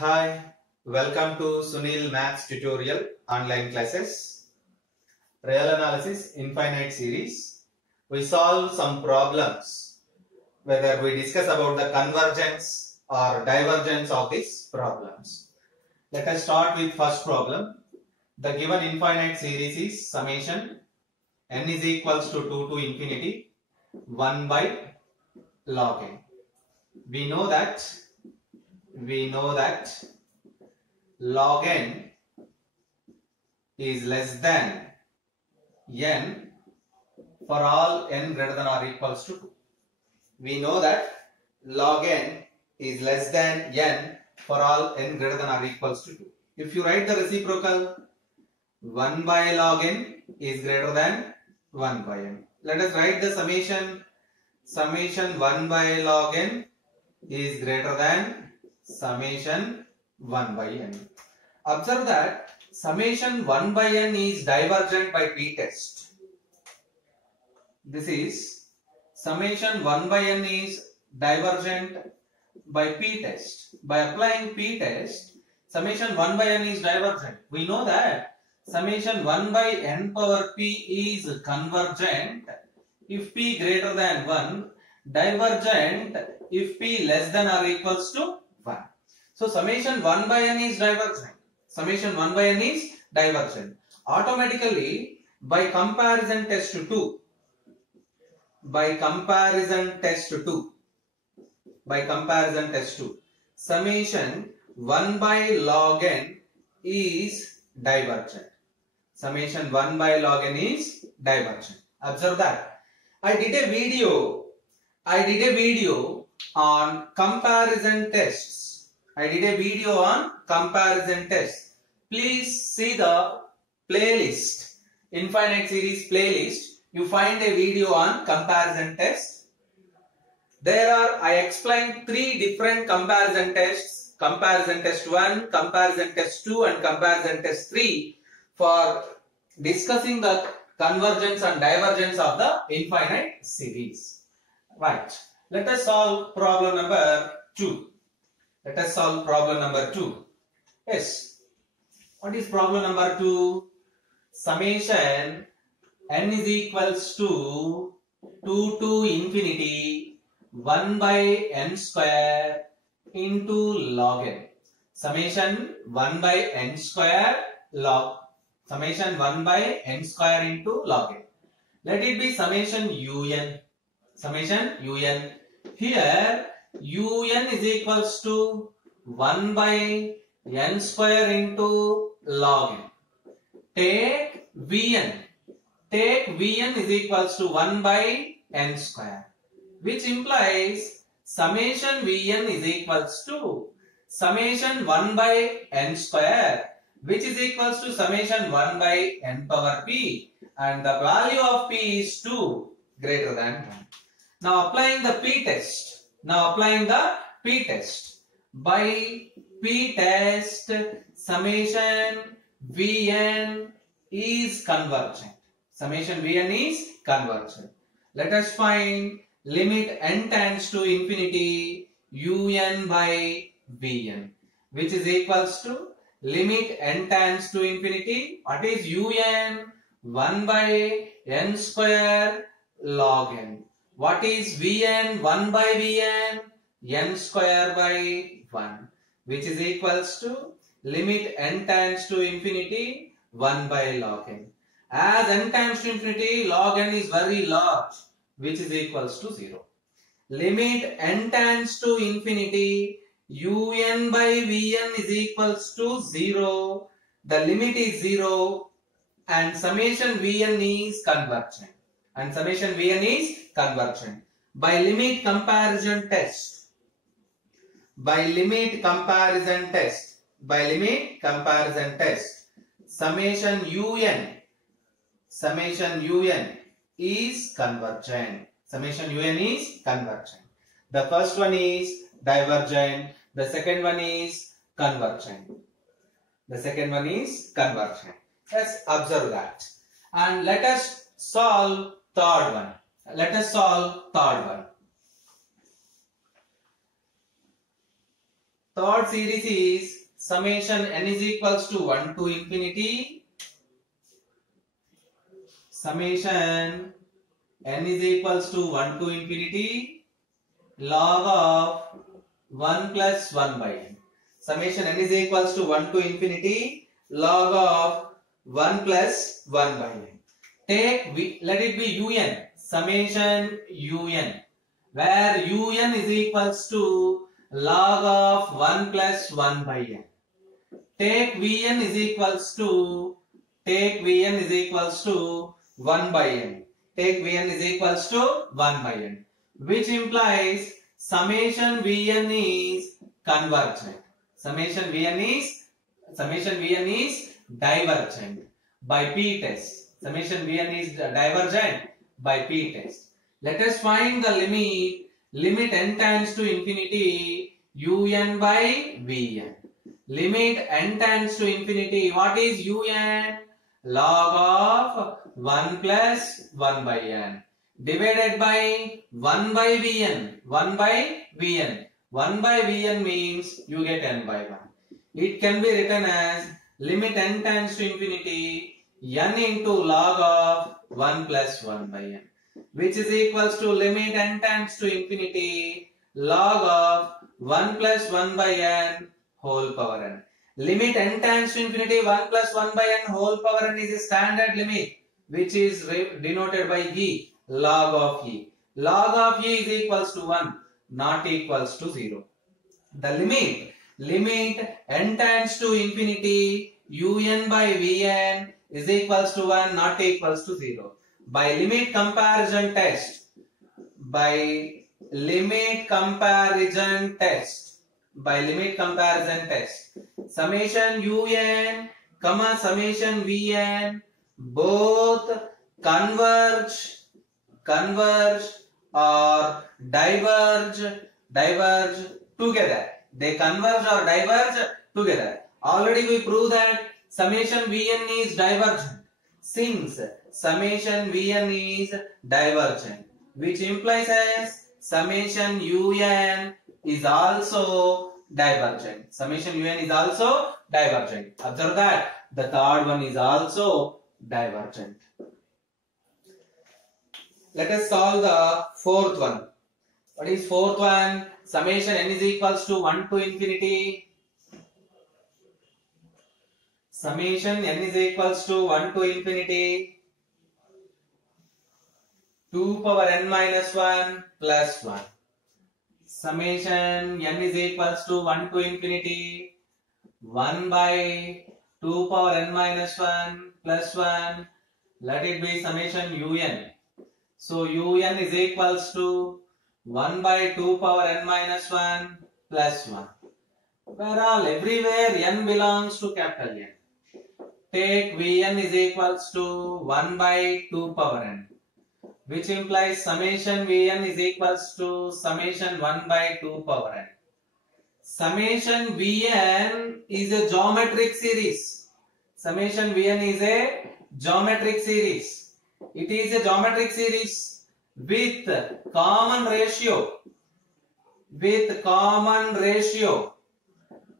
Hi, welcome to Sunil Maths tutorial online classes. Real analysis infinite series. We solve some problems, whether we discuss about the convergence or divergence of these problems. Let us start with first problem. The given infinite series is summation n is equals to 2 to infinity 1 by log n. We know that log n is less than n for all n greater than or equals to 2. We know that log n is less than n for all n greater than or equals to 2. If you write the reciprocal, 1 by log n is greater than 1 by n. Let us write the summation. Summation 1 by log n is greater than summation 1 by n. Observe that summation 1 by n is divergent by p-test. This is summation 1 by n is divergent by p-test. By applying p-test, summation 1 by n is divergent. We know that summation 1 by n power p is convergent if p greater than 1, divergent if p less than or equals to 1. So summation 1 by n is divergent. Summation 1 by n is divergent. Automatically, by comparison test 2, summation 1 by log n is divergent. Summation 1 by log n is divergent. Observe that. I did a video on comparison tests. Please see the playlist, Infinite Series playlist. You find a video on comparison tests. I explained 3 different comparison tests. Comparison test 1, comparison test 2 and comparison test 3 for discussing the convergence and divergence of the infinite series. Right. Let us solve problem number 2. Yes. What is problem number 2? Summation n is equals to 2 to infinity 1 by n square into log n. Summation 1 by n square into log n. Let it be summation un. Here un is equals to 1 by n square into log n. Take vn is equals to 1 by n square, which implies summation vn is equals to summation 1 by n square, which is equals to summation 1 by n power p, and the value of p is 2 greater than 1. Now applying the p-test. By p-test, summation vn is convergent. Let us find limit n tends to infinity un by vn, which is equals to limit n tends to infinity. What is un? 1 by n square log n. What is vn? 1 by vn? n square by 1, which is equals to limit n tends to infinity 1 by log n. As n tends to infinity, log n is very large, which is equals to 0. Limit n tends to infinity un by vn is equals to 0. The limit is 0 and summation vn is convergent. By limit comparison test, summation un is convergent. The first one is divergent, the second one is convergent. Let's observe that. And let us solve third one. Third series is summation n is equals to 1 to infinity. Summation n is equals to 1 to infinity log of 1 plus 1 by n. Summation n is equals to 1 to infinity log of 1 plus 1 by n. Let it be un. Summation un, where un is equals to log of 1 plus 1 by n. Take vn is equals to 1 by n. Take vn is equals to 1 by n, which implies summation vn is convergent. Summation vn is divergent by p test. Summation vn is divergent by p test. Let us find the limit n tends to infinity un by vn. Limit n tends to infinity. What is un? Log of 1 plus 1 by n divided by 1 by vn. 1 by vn. 1 by vn means you get n by 1. It can be written as limit n tends to infinity n into log of 1 plus 1 by n, which is equals to limit n tends to infinity log of 1 plus 1 by n whole power n. Limit n tends to infinity 1 plus 1 by n whole power n is a standard limit which is denoted by e, log of e. Log of e is equals to 1, not equals to 0. The limit n tends to infinity un by vn is equals to 1, not equals to 0. By limit comparison test, summation un comma summation vn both converge or diverge together. They converge or diverge together. Already we proved that summation vn is divergent. Since summation vn is divergent, which implies as summation un is also divergent. Summation un is also divergent. Observe that the third one is also divergent. Let us solve the fourth one. What is fourth one? Summation n is equals to 1 to infinity. Summation n is equals to 1 to infinity 2 power n minus 1 plus 1. Summation n is equals to 1 to infinity 1 by 2 power n minus 1 plus 1. Let it be summation un. So un is equals to 1 by 2 power n minus 1 plus 1. Where everywhere n belongs to capital N. Take vn is equals to 1 by 2 power n, which implies summation vn is equals to summation 1 by 2 power n. Summation vn is a geometric series. Summation vn is a geometric series. It is a geometric series with common ratio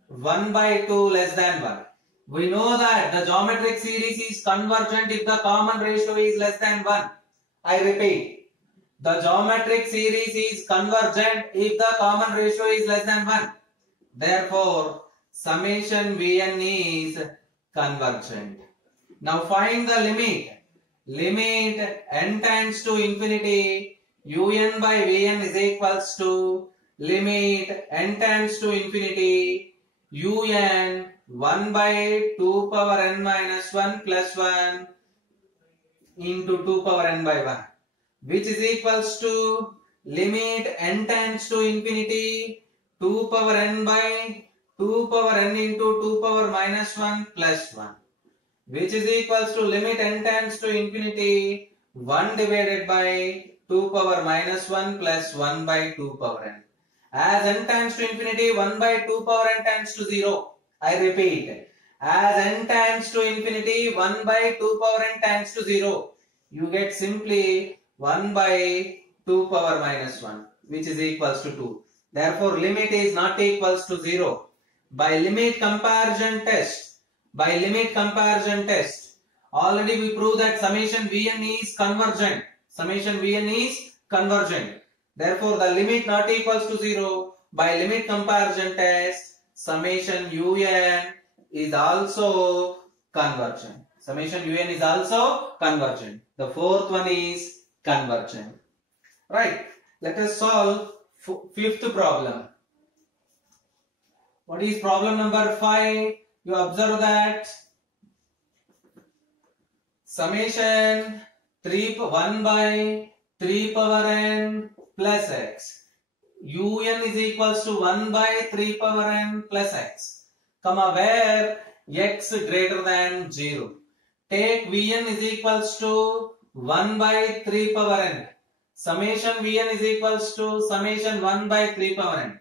1 by 2 less than 1. We know that the geometric series is convergent if the common ratio is less than 1. I repeat, the geometric series is convergent if the common ratio is less than 1. Therefore, summation vn is convergent. Now find the limit. Limit n tends to infinity un by vn is equals to limit n tends to infinity un 1 by 2 power n minus 1 plus 1 into 2 power n by 1, which is equals to limit n tends to infinity 2 power n by 2 power n into 2 power minus 1 plus 1, which is equals to limit n tends to infinity 1 divided by 2 power minus 1 plus 1 by 2 power n. As n tends to infinity, 1 by 2 power n tends to 0. I repeat, as n tends to infinity, 1 by 2 power n tends to 0. You get simply 1 by 2 power minus 1, which is equals to 2. Therefore, limit is not equals to 0. by limit comparison test, already we proved that summation Vn is convergent. Therefore, the limit not equals to 0 by limit comparison test, summation Un is also convergent. The fourth one is convergent. Right. Let us solve fifth problem. What is problem number 5? You observe that summation 1 by 3 power n plus x. Un is equals to 1 by 3 power n plus x, comma, where x greater than 0. Take Vn is equals to 1 by 3 power n. Summation Vn is equals to summation 1 by 3 power n.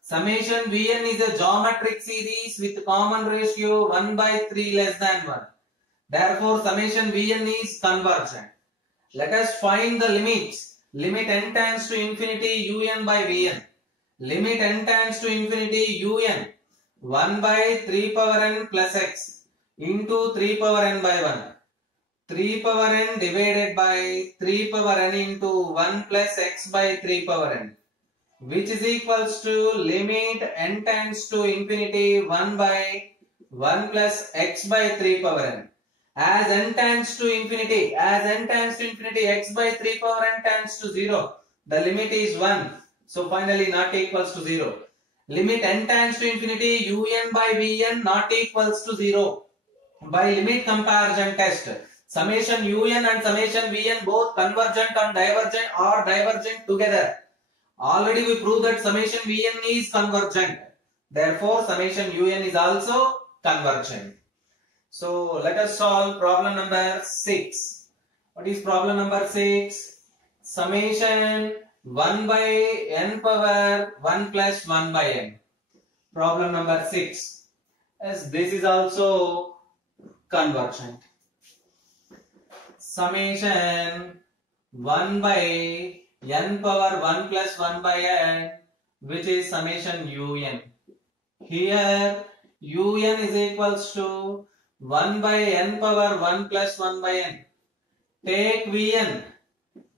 Summation Vn is a geometric series with common ratio 1 by 3 less than 1. Therefore, summation Vn is convergent. Let us find the limits. Limit n tends to infinity Un by Vn. Limit n tends to infinity Un 1 by 3 power n plus x into 3 power n by 1. 3 power n divided by 3 power n into 1 plus x by 3 power n, which is equals to limit n tends to infinity 1 by 1 plus x by 3 power n. As n tends to infinity, x by 3 power n tends to 0. The limit is 1. So finally not equals to 0. Limit n tends to infinity, Un by Vn not equals to 0. By limit comparison test, summation Un and summation Vn both convergent and divergent or divergent together. Already we proved that summation Vn is convergent. Therefore, summation Un is also convergent. So let us solve problem number 6. What is problem number 6? Summation 1 by n power 1 plus 1 by n. Problem number 6. As this is also convergent. Summation 1 by n power 1 plus 1 by n, which is summation Un. Here Un is equals to 1 by n power 1 plus 1 by n. Take Vn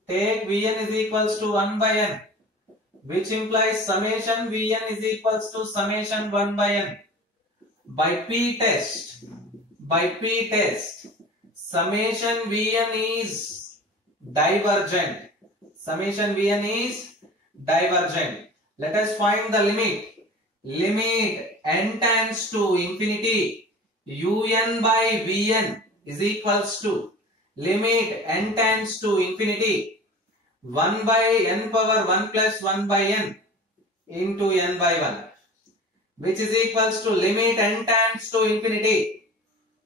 is equals to 1 by n, which implies summation Vn is equals to summation 1 by n. By p test, summation Vn is divergent. Let us find the limit. Limit n tends to infinity, Un by Vn is equals to limit n tends to infinity 1 by n power 1 plus 1 by n into n by 1, which is equals to limit n tends to infinity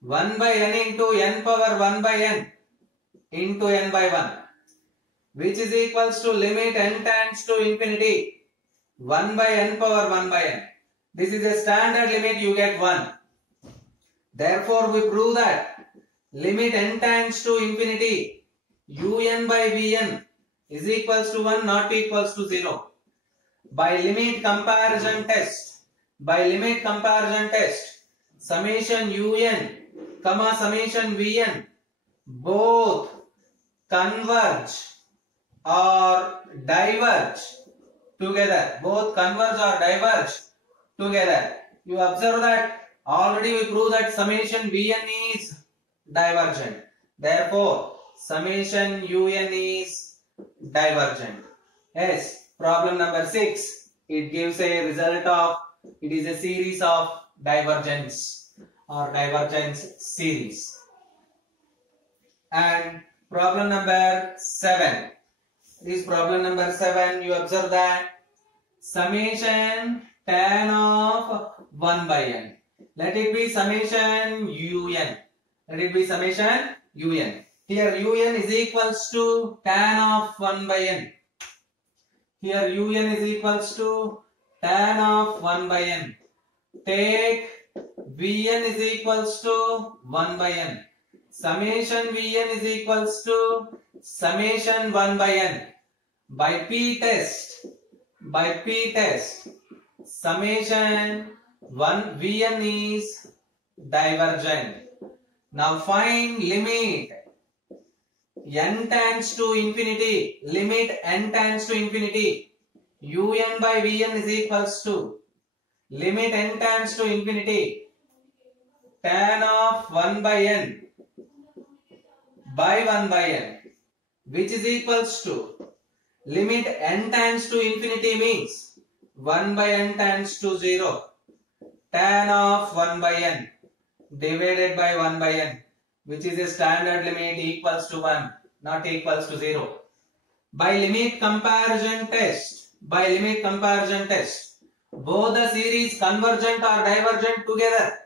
1 by n into n power 1 by n into n by 1, which is equals to limit n tends to infinity 1 by n power 1 by n. This is a standard limit, you get 1. Therefore, we prove that limit n tends to infinity Un by Vn is equals to 1 not equals to 0. By limit comparison test, summation Un comma summation Vn both converge or diverge together. You observe that already we proved that summation Vn is divergent. Therefore, summation Un is divergent. Yes, problem number 6. It gives a result of, it is a series of divergence or divergence series. And problem number 7. This problem number 7, you observe that summation tan of 1 by n. Let it be summation Un. Here Un is equals to tan of 1 by n. Take Vn is equals to 1 by n. Summation Vn is equals to summation 1 by n. By p test, summation Vn is divergent. Now find limit n tends to infinity. Limit n tends to infinity. Un by Vn is equals to limit n tends to infinity. Tan of 1 by n by 1 by n, which is equals to limit n tends to infinity means 1 by n tends to 0. Tan of 1 by n divided by 1 by n, which is a standard limit, equals to 1, not equals to 0. By limit comparison test, both the series convergent or divergent together.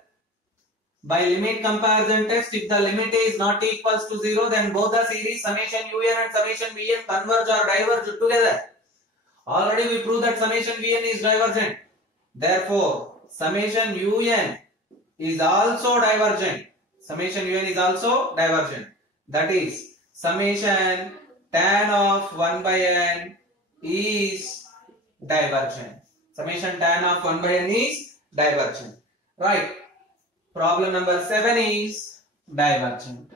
By limit comparison test, if the limit is not equals to 0, then both the series summation un and summation vn converge or diverge together. Already we proved that summation vn is divergent. Therefore, summation un is also divergent. Summation un is also divergent. That is, summation tan of 1 by n is divergent. Summation tan of 1 by n is divergent. Right. Problem number 7 is divergent.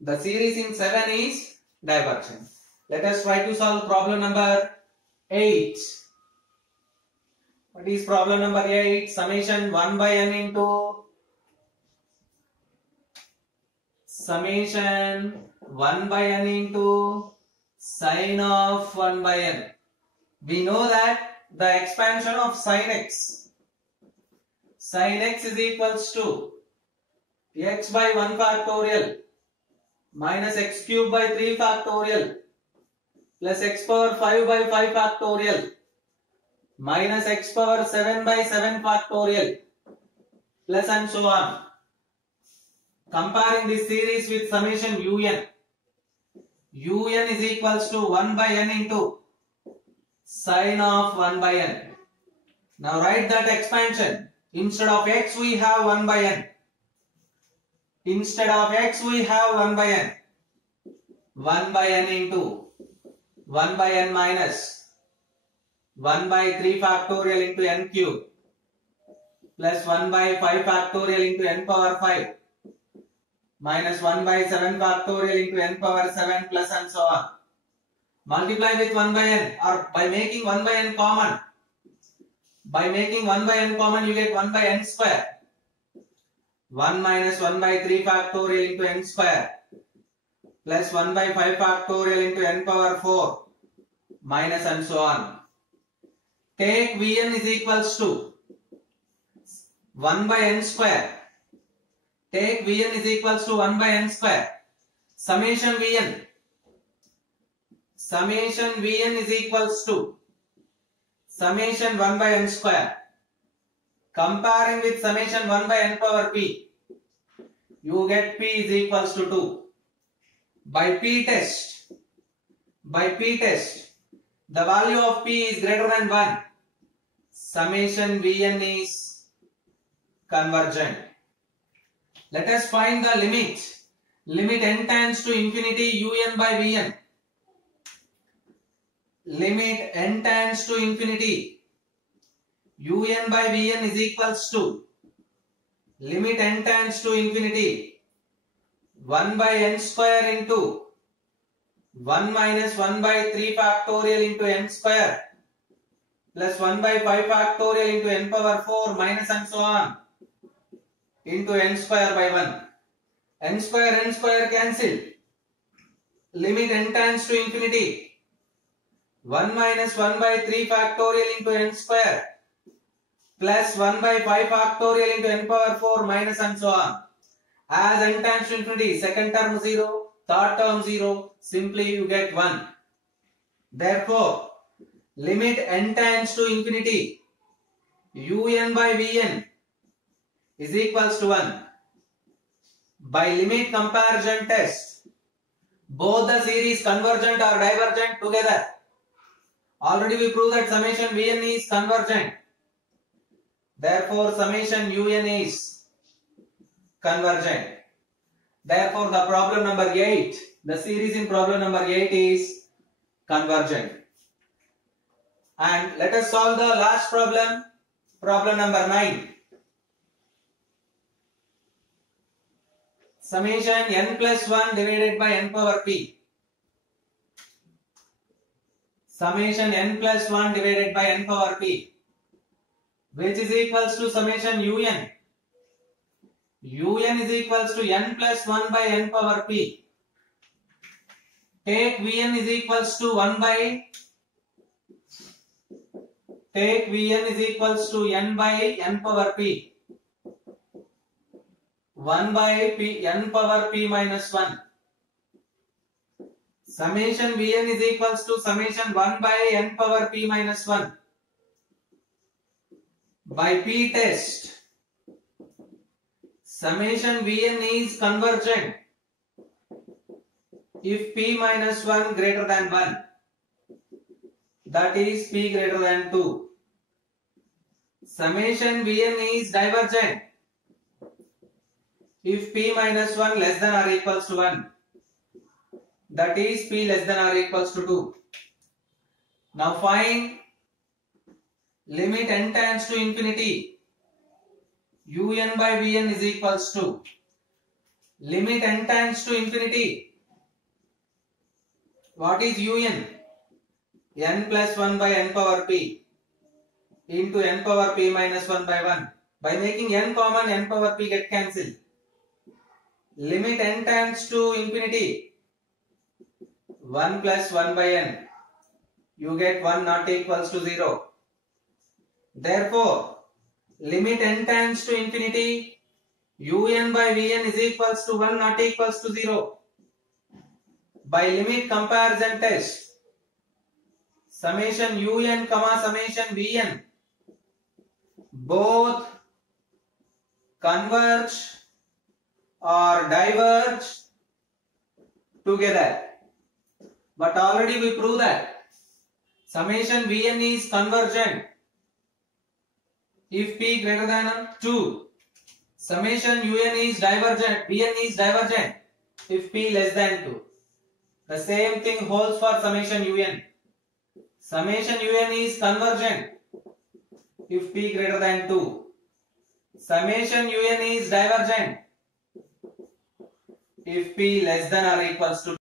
The series in 7 is divergent. Let us try to solve problem number 8. What is problem number 8? Summation 1 by n into summation 1 by n into sine of 1 by n. We know that the expansion of sine x is equals to x by 1 factorial minus x cube by 3 factorial plus x power 5 by 5 factorial minus x power 7 by 7 factorial plus and so on. Comparing this series with summation un is equals to 1 by n into sine of 1 by n. Now write that expansion. Instead of x we have 1 by n. Instead of x we have 1 by n. 1 by n into 1 by n minus 1 by 3 factorial into n cube plus 1 by 5 factorial into n power 5 minus 1 by 7 factorial into n power 7 plus and so on. Multiply with 1 by n, or by making 1 by n common. By making 1 by n common, you get 1 by n square. 1 minus 1 by 3 factorial into n square plus 1 by 5 factorial into n power 4 minus and so on. Take Vn is equals to 1 by n square. Take Vn is equals to 1 by n square. Summation Vn is equals to summation 1 by n square. Comparing with summation 1 by n power p, you get p is equals to 2. By p test, the value of p is greater than 1. Summation Vn is convergent. Let us find the limit. Limit n tends to infinity un by Vn. Limit n tends to infinity un by Vn is equals to limit n tends to infinity 1 by n square into 1 minus 1 by 3 factorial into n square plus 1 by 5 factorial into n power 4 minus and so on into n square by 1. N square cancel. Limit n tends to infinity 1 minus 1 by 3 factorial into n square plus 1 by 5 factorial into n power 4 minus and so on. As n tends to infinity, second term 0, third term 0, simply you get 1. Therefore, limit n tends to infinity un by Vn is equals to 1. By limit comparison test, both the series convergent or divergent together. Already we proved that summation Vn is convergent. Therefore, summation un is convergent. Therefore, the problem number 8, the series in problem number 8 is convergent. And let us solve the last problem, Problem number 9. Summation n plus 1 divided by n power p. Summation n plus 1 divided by n power p, which is equals to summation un. Un is equals to n plus 1 by n power p. Take Vn is equals to 1 by, take Vn is equals to n by n power p. 1 by p, n power p minus 1. Summation Vn is equals to summation 1 by n power p minus 1. By p test, summation Vn is convergent if p minus 1 greater than 1, that is p greater than 2. Summation Vn is divergent if p minus 1 less than or equals to 1, that is p less than or equals to 2. Now find limit n tends to infinity. Un by Vn is equals to limit n tends to infinity. What is Un? N plus 1 by n power p into n power p minus 1 by 1. By making n common, n power p get cancelled. Limit n tends to infinity. 1 plus 1 by n. You get 1 not equals to 0. Therefore, limit n tends to infinity. Un by Vn is equals to 1 not equals to 0. By limit comparison test, summation Un comma summation Vn both converge or diverge together. But already we proved that summation Vn is convergent if p greater than 2. Summation Un is divergent, Vn is divergent if p less than 2. The same thing holds for summation Un. Summation Un is convergent if p greater than 2. Summation Un is divergent if p less than or equals to